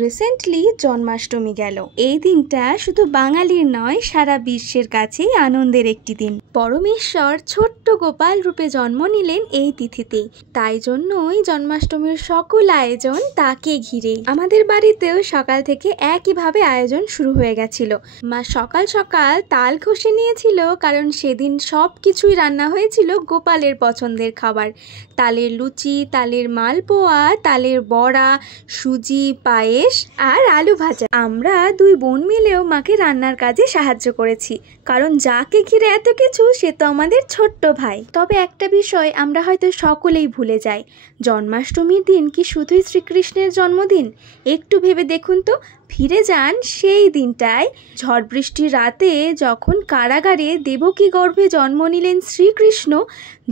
Recently Janmashtami গেল। এই দিনটা শুধু বাঙালির নয়, সারা বিশ্বের কাছেই আনন্দের একটি দিন। পরমেশ্বর ছোট্ট গোপাল রূপে জন্ম নিলেন এই তিথিতেই, তাই জন্যই জন্মাষ্টমীর সকল আয়োজন তাকে ঘিরে। আমাদের বাড়িতেও সকাল থেকে একইভাবে আয়োজন শুরু হয়ে গেছিল। মা সকাল সকাল তাল ঘষে নিয়েছিল, কারণ সেদিন সব কিছুই রান্না হয়েছিল গোপালের পছন্দের খাবার। তালের লুচি, তালের মালপোয়া, তালের বড়া, সুজি, পায়েস আর আলু ভাজা। আমরা দুই বোন মিলেও মাকে রান্নার কাজে সাহায্য করেছি, কারণ যাকে ঘিরে এত কিছু সে তো আমাদের ছোট্ট ভাই। তবে একটা বিষয় আমরা হয়তো সকলেই ভুলে যাই, জন্মাষ্টমীর দিন কি শুধুই শ্রীকৃষ্ণের জন্মদিন? একটু ভেবে দেখুন তো, ফিরে যান সেই দিনটায়, ঝড় বৃষ্টির রাতে যখন কারাগারে দেবকী গর্ভে জন্ম নিলেন শ্রীকৃষ্ণ,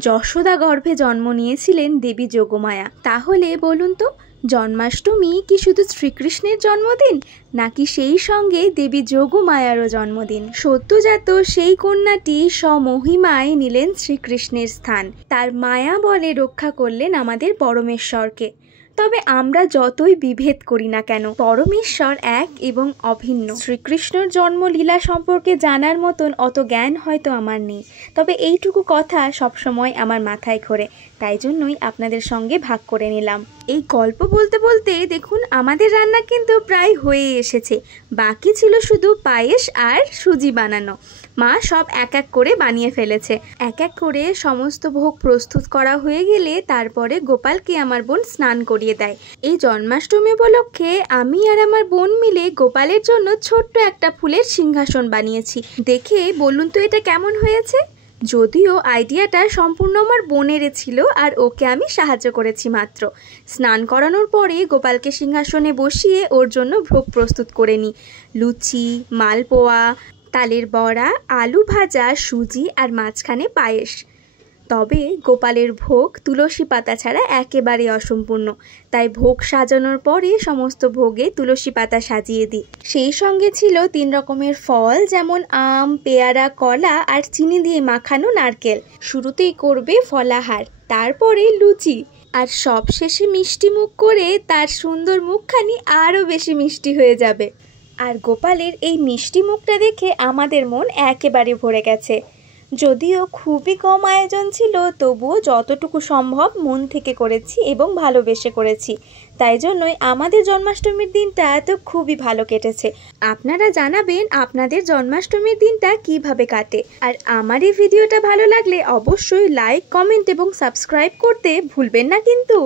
যশোদা গর্ভে জন্ম নিয়েছিলেন দেবী যোগমায়া। তাহলে বলুন তো, জন্মাষ্টমী কি শুধু শ্রীকৃষ্ণের জন্মদিন, নাকি সেই সঙ্গে দেবী যোগমায়ারও জন্মদিন? সদ্যজাত সেই কন্যাটি স্বমহিমায় নিলেন শ্রীকৃষ্ণের স্থান, তার মায়া বলে রক্ষা করলেন আমাদের পরমেশ্বরকে। তবে আমরা যতই বিভেদ করি না কেন, পরমেশ্বর এক এবং অভিন্ন। শ্রীকৃষ্ণর জন্মলীলা সম্পর্কে জানার মতন অত জ্ঞান হয়তো আমার নেই, তবে এইটুকু কথা সবসময় আমার মাথায় ঘোরে, তাই জন্যই আপনাদের সঙ্গে ভাগ করে নিলাম। এই গল্প বলতে বলতে দেখুন আমাদের রান্না কিন্তু প্রায় হয়ে এসেছে। বাকি ছিল শুধু পায়েস আর সুজি বানানো। মা সব এক এক করে বানিয়ে ফেলেছে। এক এক করে সমস্ত ভোগ প্রস্তুত করা হয়ে গেলে তারপরে গোপালকে আমার বোন স্নান করিয়ে দেয়। এই জন্মাষ্টমী উপলক্ষে আমি আর আমার বোন মিলে গোপালের জন্য ছোট্ট একটা ফুলের সিংহাসন বানিয়েছি। দেখে বলুন তো এটা কেমন হয়েছে? যদিও আইডিয়াটা সম্পূর্ণ আমার বোনের ছিল, আর ওকে আমি সাহায্য করেছি মাত্র। স্নান করানোর পরে গোপালকে সিংহাসনে বসিয়ে ওর জন্য ভোগ প্রস্তুত করে নিই। লুচি, মালপোয়া, তালের বড়া, আলু ভাজা, সুজি আর মাঝখানে পায়েস। তবে গোপালের ভোগ তুলসী পাতা ছাড়া একেবারে অসম্পূর্ণ, তাই ভোগ সাজানোর পরে সমস্ত ভোগে তুলসী পাতা সাজিয়ে দিই। সেই সঙ্গে ছিল 3 রকমের ফল, যেমন আম, পেয়ারা, কলা আর চিনি দিয়ে মাখানো নারকেল। শুরুতেই করবে ফলাহার, তারপরে লুচি, আর সবশেষে মিষ্টি মুখ করে তার সুন্দর মুখখানি আরও বেশি মিষ্টি হয়ে যাবে। আর গোপালের এই মিষ্টি মুখটা দেখে আমাদের মন একেবারে ভরে গেছে। যদিও খুবই কম আয়োজন ছিল, তবুও যতটুকু সম্ভব মন থেকে করেছি এবং ভালোবেসে করেছি। তাই জন্যই আমাদের জন্মাষ্টমীর দিনটা তো খুবই ভালো কেটেছে। আপনারা জানাবেন আপনাদের জন্মাষ্টমীর দিনটা কিভাবে কাটে। আর আমার এই ভিডিওটা ভালো লাগলে অবশ্যই লাইক, কমেন্ট এবং সাবস্ক্রাইব করতে ভুলবেন না কিন্তু।